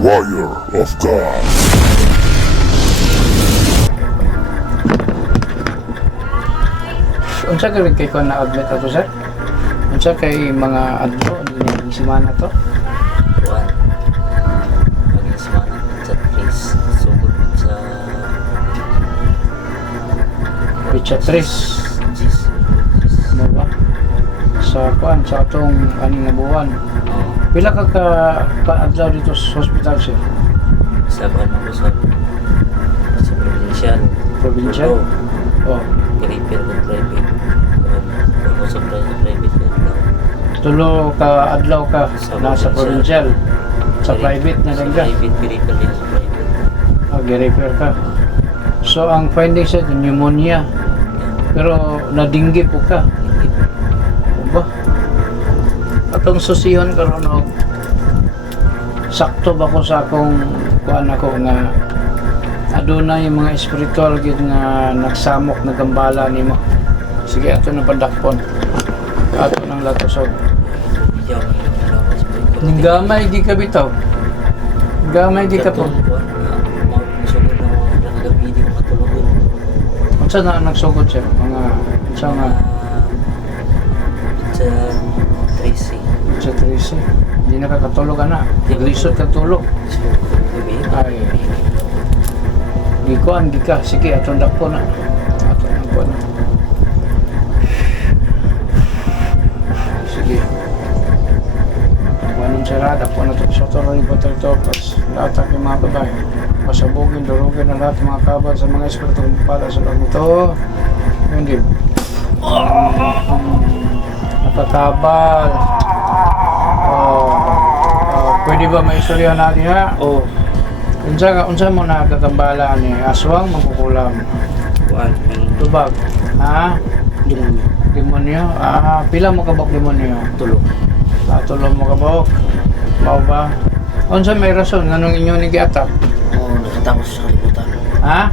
warrior of God. Unsa ka rin kay ko na-admit ato, sir? Unsa kay mga adlo ni semana to? Kuan. Lagi semana sa place. Sugod sa Pichatris. Jis. Ano ba? Sa kuan, sa atong aning nga buwan. Pila ka adlaw dito sa hospital, sir? Sa kuan mo sa provincial. Provincial? Oh. Repair ko private. Ako sa private na. Tulo ka adlaw ka nasa provincial. Sa private na lang ka. Private, repair din sa private. Repair ka. So ang findings sa pneumonia. Pero nadinggi po ka. Ba? Atong susihon karon og sakto ba ko sa akong kuan ako nga aduna yung mga spiritual gid nga nagsamok nagambala nimo. Sige ato na padakpon. Ato nang latosod. Ning gamay di ka bitaw. Gamay di ka po. Unsa na ang nagsugod siya? Mga unsa nga Sa Tracy. sa Tracy. Hindi nakakatulog na. Lisod ka tulog. Ay. Gikuan gika. Sige ato dakpon na. Ato dakpon na. Sige. Anong sarada po na ito sa tuloy po ito lahat ang mga babae pasabugin, durugin na lahat mga kabal sa mga espiritu para sa loob nito hindi nakakabal pwede ba may istorya natin ha? Oh, unsa mo nakakabala ni aswang magkukulam kuan. tubag ha? Demonyo. Demonyo? Pila mo kabok demonyo? Tulog. Tulong mo kabok. Mao ba? Unsa may rason nganong inyo ni giatak? Oh, nakatapos sa kalibutan. Ha?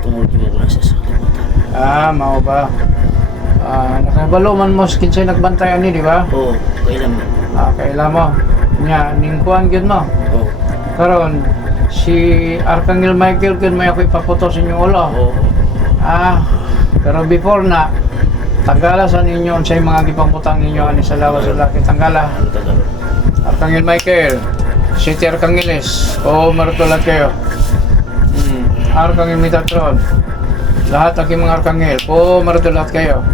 Tungod mo na sa kalibutan. Mao ba? Nakabalo man mo kinsay nagbantay ani, di ba? Oh, kailan mo? Kaila mo. Nya ning kuan gyud mo. Oh. Karon si Archangel Michael gyud may ako ipaputo sa inyong ulo. Oh. Pero before na tanggala sa ninyo unsay mga gipamputang ninyo ani sa lawas sa laki tanggala. Ano tagal? Archangel Michael, City Archangeles, martulat kayo. Archangel Metatron, lahat ang mga Archangel, martulat kayo.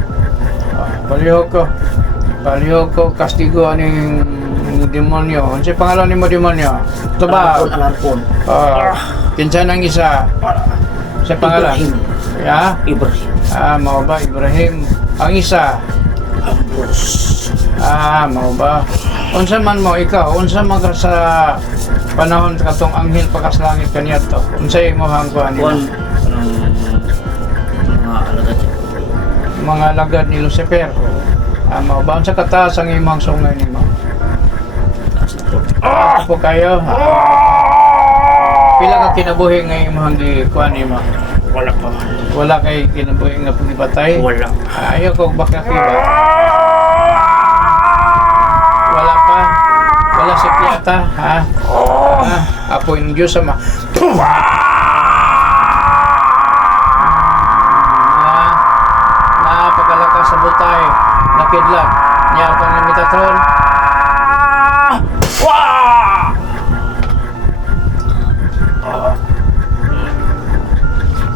Palihog ko, kastigo aning demonyo. Ano pangalan ni mo demonyo? Tubag. Alarpon. Kinsa nang isa? Sa pangalan? Ibrahim. Ya? Ibrahim. Mao ba Ibrahim? Ang isa? Ambrose. Mao ba? Unsa man mo ikaw? Unsa man ka sa panahon katong anghel pagkaslangit kaniya to? Unsay mo hangkuan Kuan. nimo? Mga alagad. Mga lagad ni Lucifer. Mao ba? Unsa kataas ang imong sungay nimo? Po kayo? Pila ka kinabuhi nga imong gikuan nimo? Wala pa. Wala kay kinabuhi nga pagipatay? Wala. Ayaw ko baka kiba. Wala pa. Wala si Piata, ha? Apo yung Diyos sama. Pagkalakas sa butay, nakidlat. Niya kang ni Metatron.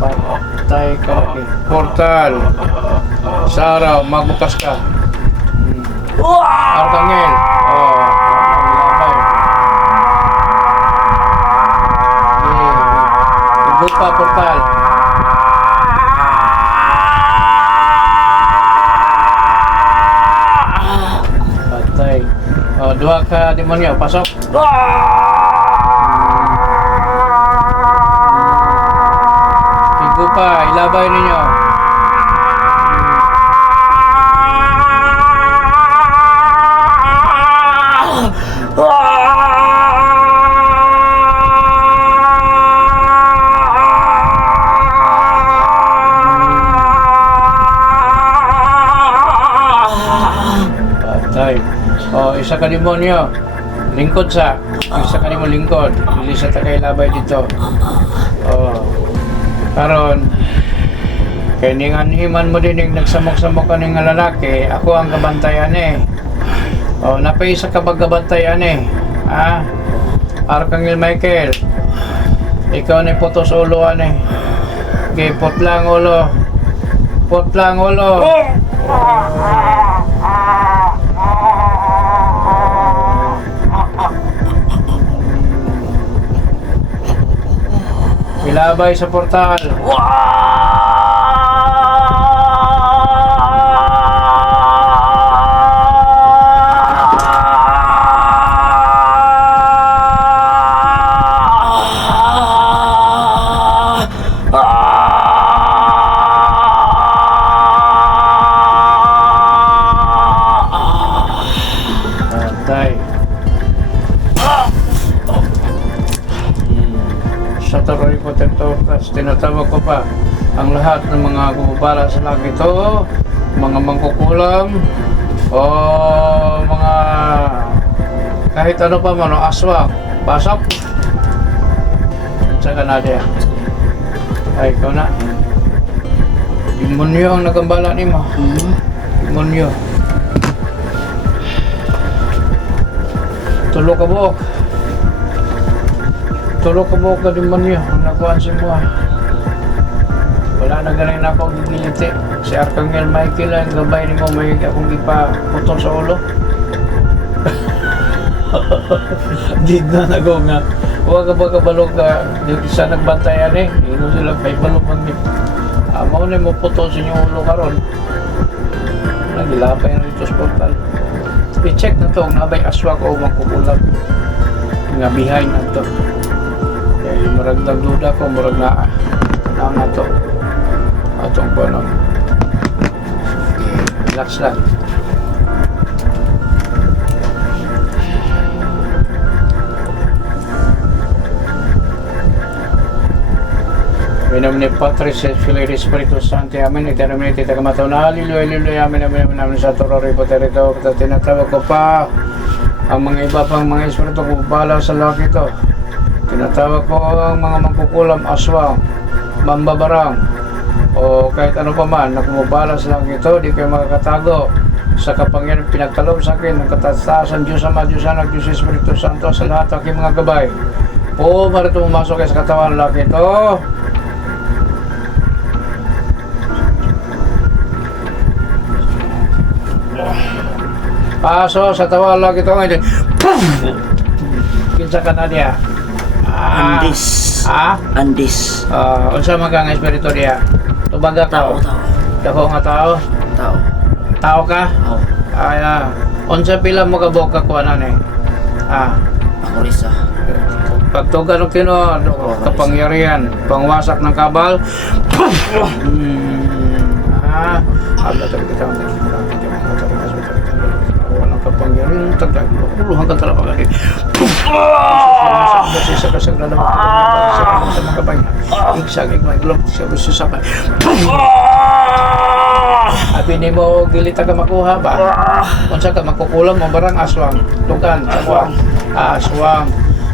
Patay ka. Portal. Sa araw, magbukas ka. Archangel. Ibuka portal. Patay. Dua ka demonyo, pasok. Ibuka, ilabay ninyo. Patay. Isa ka demonyo. Lingkod sa Isa ka mo lingkod. Dili sa takay labay dito. Oh. Karon kay ninganhiman mo din yung nagsamok-samok ka ng lalaki, ako ang gabantayan eh. Oh, napay isa ka gabantayan eh. Ha? Arkanghel Michael. Ikaw ni putos uloan eh. Okay, putlang ulo. Putlang ulo. Ilabay sa portal. Patay. Sa Toroy Potento, tinatawag ko pa ang lahat ng mga gumabala sa laki ito, mga mangkukulam, o mga kahit ano pa man, o aswang, pasok. Sa Canada. Ay, ikaw na. Demonyo ang nagambala ni mo. Demonyo. Tulo ka buok. Tulo ka buok ka demonyo. Ang nakuhaan si mo. Wala na galing na akong gigiliti. Si Arkanghel Michael ang gabay ni mo. May akong ipaputol sa ulo. Di na nagaw nga. Huwag ka ba kabalog ka. Isa nagbantayan eh. Ino sila kay balog man ni. Amaw na mo putol sa inyong ulo karon. Nagilapay na dito sa portal. I-check na to, nabay aswag o mangkukulam. Nga behind na to. Kaya marag nagduda ko, marag na to. Atong ko lang. Okay, relax lang. Minam ni Patris et Filii Spiritus Sancti. Amen. Eternamente tagamataw na. Hallelujah, hallelujah. Amen, amen, amen, amen. Sa Toroy Potento, tinatawag ko pa ang mga iba pang mga espiritu kumabala sa laki ito. Tinatawag ko ang mga mangkukulam, aswang, mambabarang, o kahit ano pa man na kumabala sa laki ito, di kayo makakatago sa kapangyarihan pinagkaloob sa akin ng katatasan Diyos Ama, Diyos Anak, Diyos Espiritu Santo sa lahat ng aking mga gabay. O marito pumasok kayo sa katawan ng laki ito. Paso sa tawa lagi ito ngayon. Kinsa ka na diya? Andis. Andis. Unsa man kang espiritu diya? Tubaga ka? Tao. Dako nga tao? Tao. Tao ka? Oo. Unsa pila mo kabog ka kuanan eh? Ako risa. Pagtugan ng kino, kapangyarihan, pangwasak ng kabal. Habla tayo kita ang walang kapangyarihan, tagdag mo, uluhan ka talaga kasi. Sa kasag na naman sa mga kabay na. Iksagig mo, iglog siya, susapay. Abi ni mo, gilita ka makuha ba? Kung saan ka makukulang mo, barang aswang, tugan, aswang, aswang.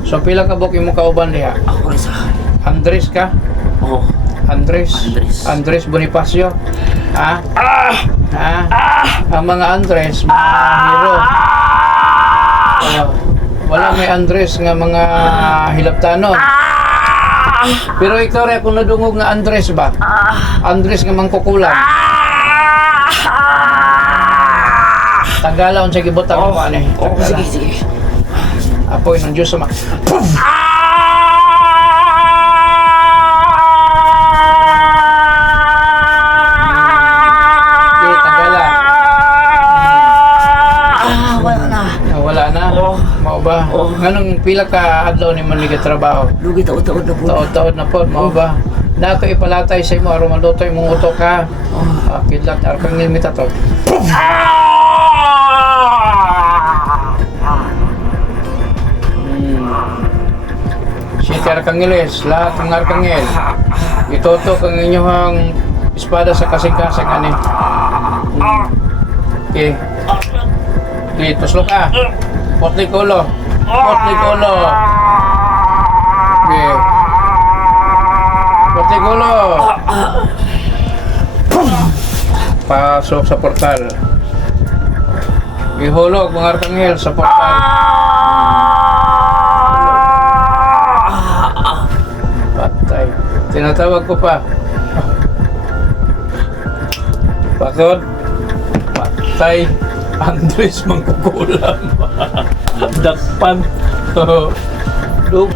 So pila ka buk yung kauban niya? Ako risa. Andres ka? Oo. Andres Bonifacio? Ang mga Andres, mga hero. Wala may Andres nga mga hilabtanon. Pero ikaw rin kung nadungog nga Andres ba? Andres nga mangkukulang. Tagalaon sa gibutang mo ano eh. Sige. Apoy ng Diyos Ama. Wala na. Mao ba? Nganong pila ka adlaw ni man liga trabaho? Lugi taon-taon na po. Taon na po, mao ba? Nato ipalatay sa imo aron maluto imong utok ka. Kidlat Arkanghel mita to. Si Arkangeles, lahat ng Arkanghel. Itutok ang inyong espada sa kasing-kasing ani. Okay. Dito, slow ka. Portikulo. Portikulo. Okay. Portikulo. Pasok sa portal. Ihulog mga arkanghel sa portal. Patay. Tinatawag ko pa. Bakit? Patay. Andres mangkukulam. Dakpan. Dug.